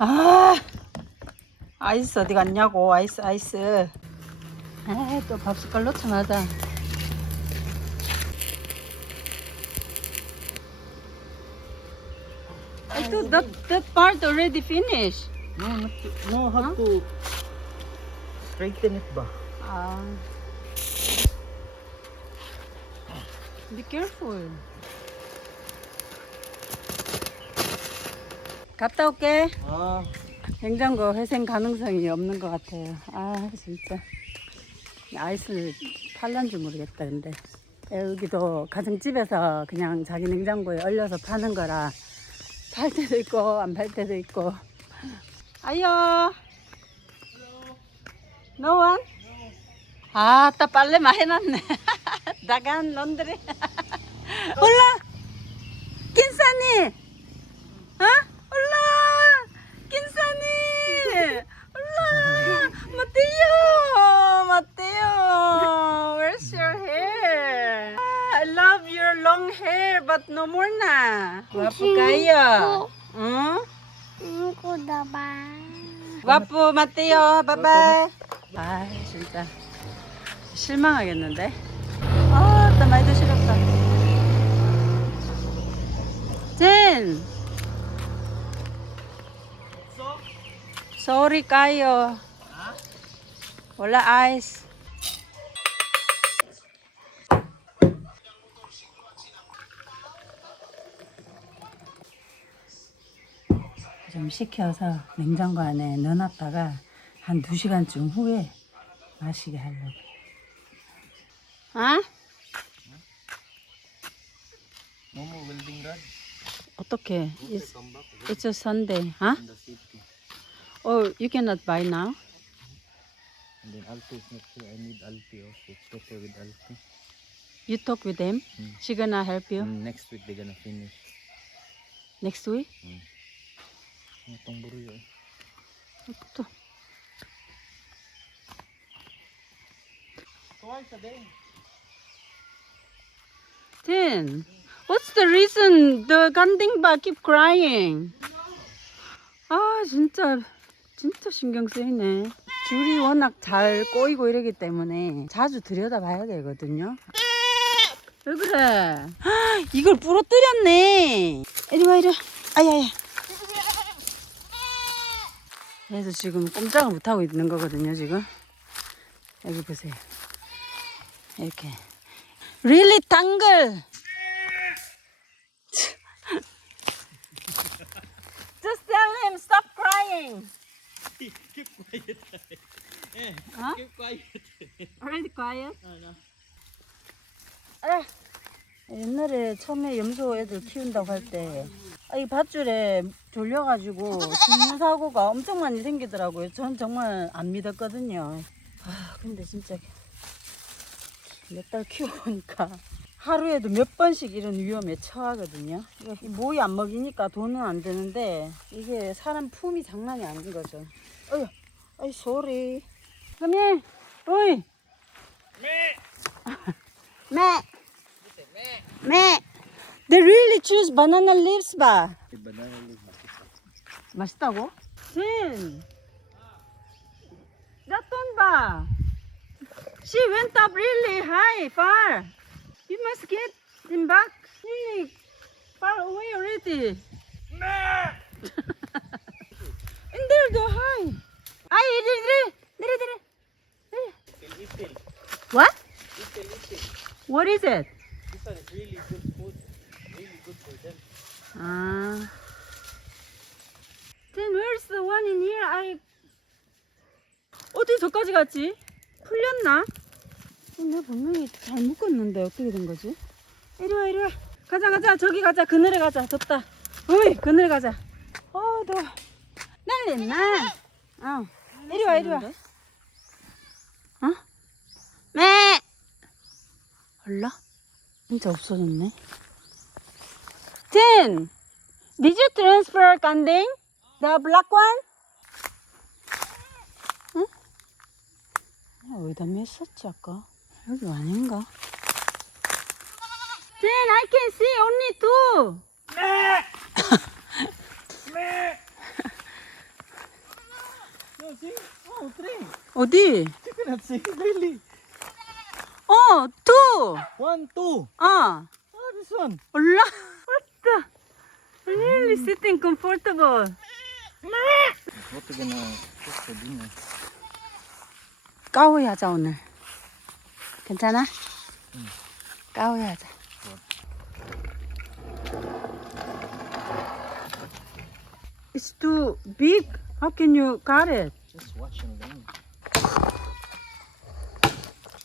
아, 아이스 어디 갔냐고, 아이스, 아이스. 아, 또 밥 숟갈 놓자마자. I thought that, that part already finished. No, not to, no, have to straighten it ba? 아. Be careful. 갔다 올게. Ah, 냉장고 회생 가능성이 없는 것 같아요. 아, 진짜. 아이스 팔란지 모르겠다, 근데. 여기도 가정집에서 그냥 자기 냉장고에 얼려서 파는 거라 팔 때도 있고, 안 팔 때도 있고. 아이요. No one? 아, 따 빨래 많이 해놨네. 나간 런드리. 올라! 낀사니! 어? 올라! 낀사니! 올라! Mateo! Mateo! Where's your hair? Ah, I love your long hair, but no more na. Guwapo kayo. Hmm? Ko na ba? 와프 마테요 바이바이 아 진짜 실망하겠는데 아 나 말도 싫었다 젠 sorry kayo wala ice 좀 식혀서 냉장고 안에 넣어놨다가 한 2시간쯤 후에 마시게 하려고. 아? more welding rod. 어떻게? It's, it's a Sunday. 아? city. Oh, you cannot buy now? And then Alpi is not here. I need Alpi also. It's better with Alpi. You talk with them? Mm. She gonna help you And next week they're gonna finish. next week? Twice a day. Then, what's the reason the 간딩바 keep crying? 아, 진짜, 진짜 신경 쓰이네. 줄이 워낙 잘 꼬이고 이러기 때문에 자주 들여다봐야 되거든요. 왜 그래? 아, 이걸 부러뜨렸네. 이리 와, 이리 와. 아야야. 그래서 지금 꼼짝을 못하고 있는 거거든요, 지금. 여기 보세요. 이렇게. Really tangle. Just tell him stop crying. Keep quiet. eh, Huh? keep quiet. Already quiet? Ah, no. 아, 옛날에 처음에 염소 애들 키운다고 할 때, 아, 이 밧줄에 졸려가지고 죽는 사고가 엄청 많이 생기더라고요. 전 정말 안 믿었거든요. 아, 근데 진짜 몇 달 키워보니까 하루에도 몇 번씩 이런 위험에 처하거든요. 모이 안 먹이니까 돈은 안 되는데 이게 사람 품이 장난이 아닌 거죠. 어휴, 아이 소리. 그러면, 어이. 매. 매. They really choose banana leaves ba? Banana leaves. Basta ko? Sin. Daton ba? She went up really high, far. You must get him back. Really far away already. Nah. In there go high. Ay, dire, dire, dire, dire. What? What is it? This one is really good. 아. Then where's the one in here? I 어디 저까지 갔지? 풀렸나? 어, 내가 분명히 잘 묶었는데 어떻게 된 거지? 이리 와 이리 와. 가자 가자 저기 가자 그늘에 가자 덥다. 어이 그늘에 가자. 어 더워. 난리 나. 어. 이리 와 이리 와. 어? 매. 얼라? 진짜 없어졌네. Ten. Did you transfer Kanding? The black one? 응? 어디다 맸었지 아까? 여기 아닌가? Ten, I can see only two. 어디? 어, two. One, 어! sitting comfortable. What you gonna cook for dinner? 까오이 하자 오늘. 괜찮아? 까오이 하자. It's too big. How can you cut it? Just watch and learn.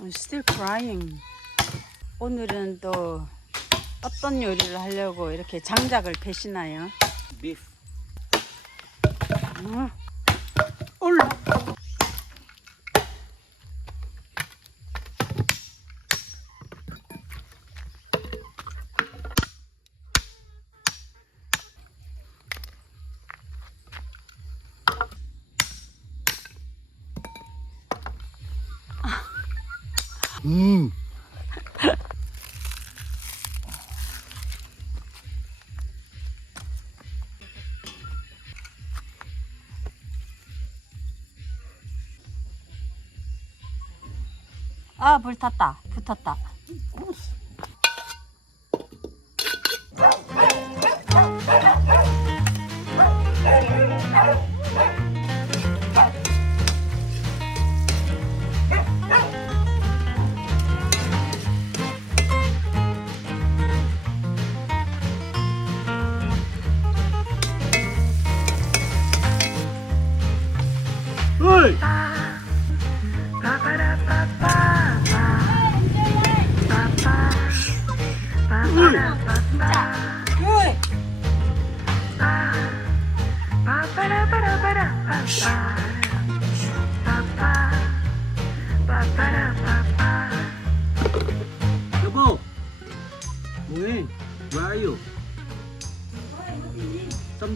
I'm still crying. 오늘은 또 어떤 요리를 하려고 이렇게 장작을 패시나요? Beef. 어. 올라. 음. 아, 불 탔다. 붙었다.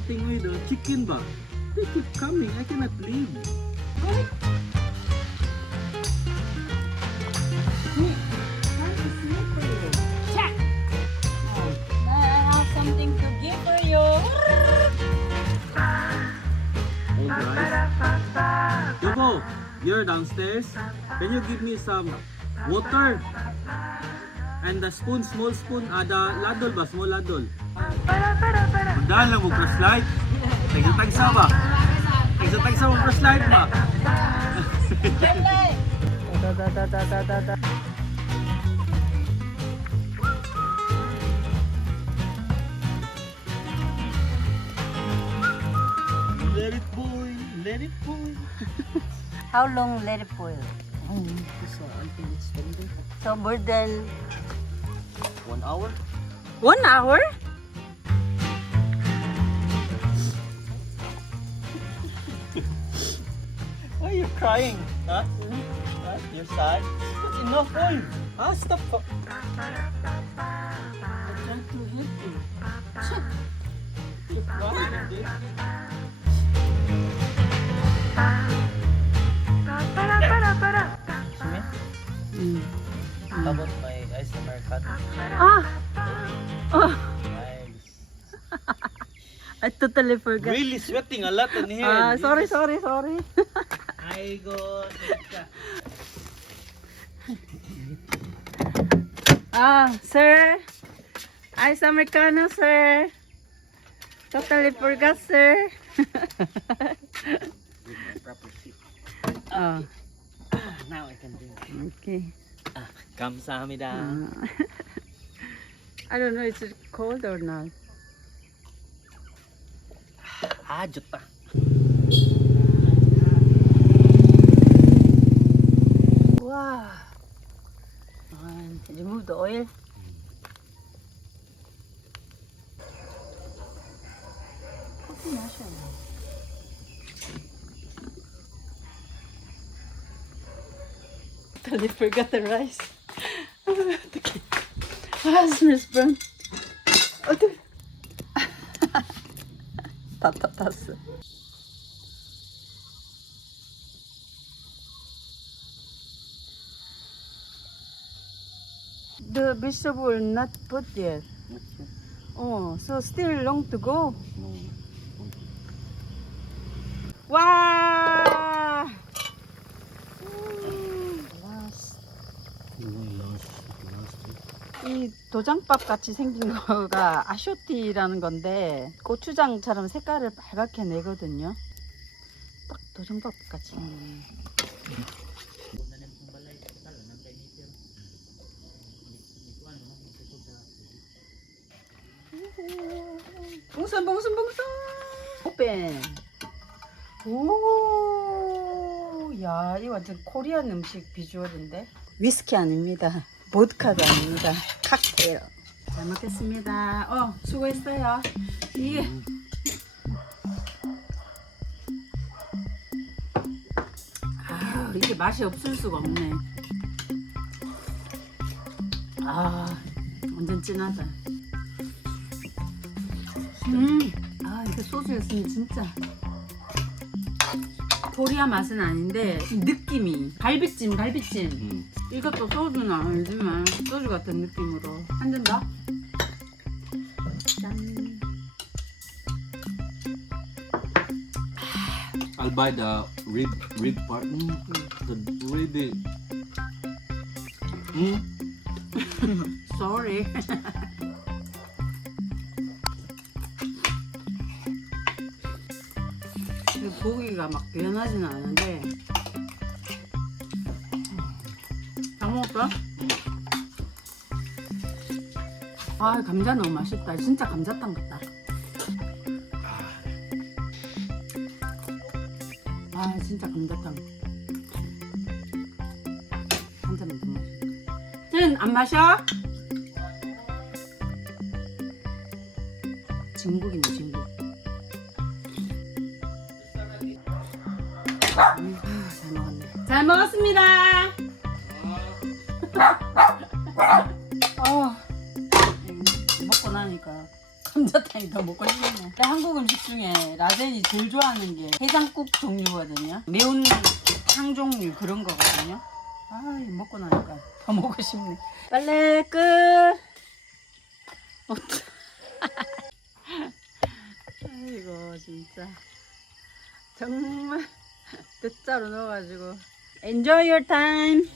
Something with the chicken ba? They keep coming, I cannot leave. I have something to give for you. Hey guys. Yabo, you're downstairs. Can you give me some water? And the spoon, small spoon, the ladol ba? Small ladol. Magdaan lang mo flashlight. Tagsatagsa ba? Tagsatagsa mo flashlight ba? Da, da, da, da, da, da, da. Let it boil, let it boil. How long let it boil? Oh, uh, until it's tender. So more than One hour? one hour? Crying? Huh? Huh? You're sad? That's enough oil. Ah, stop. I'm trying to help you. Keep crying, Andy. Mm. How about my ice americano? Ah! Oh, Nice. I totally forgot. Really sweating a lot in here. Ah, sorry, sorry, sorry. Ah, sir. Ice Americano, sir. Totally forgot, sir. oh. Now I can do it. Okay. Ah, kamsahamnida. Ah. I don't know, is it cold or not? Ah, jutta. Wow. And remove the oil. 커피 마셔. Totally forgot the rice. 어떡해. 아, 스멜스 브런. 어 the vegetable not put yet. Not yet. Oh, so still long to go. No. 와! 음. 이 도장밥 같이 생긴 거가 아쇼티라는 건데 고추장처럼 색깔을 빨갛게 내거든요. 딱 도장밥 같이 생긴. 거. 봉선 봉선 봉선. 오pen 오야 이 완전 코리안 음식 비주얼인데? 위스키 아닙니다. 보드카도 아닙니다. 칵테일. 잘 먹겠습니다. 어 수고했어요. 이게. 아 이게 맛이 없을 수가 없네. 아 완전 진하다 음, 아 이게 소주였으면 진짜 코리아 맛은 아닌데 이 느낌이 갈비찜 갈비찜 음. 이것도 소주는 아니지만 소주 같은 느낌으로 한잔 더. 짠. I'll buy the rib rib part. Mm, the rib. Mm. Sorry. 고기가 막 연하지는 않은데. 다 먹었어? 아 감자 너무 맛있다. 진짜 감자탕 같다. 아 진짜 감자탕. 한 잔만 더 마실까? 쟤안 마셔? 진국이네 진국. 잘 먹었습니다. 어, 음, 먹고 나니까 감자탕이 더 먹고 싶네. 한국 음식 중에 라젠이 제일 좋아하는 게 해장국 종류거든요. 매운 향 종류 그런 거거든요. 아, 먹고 나니까 더 먹고 싶네. 빨래 끝. 어, 아이고 진짜 정말 뜻자로 넣어가지고 Enjoy your time!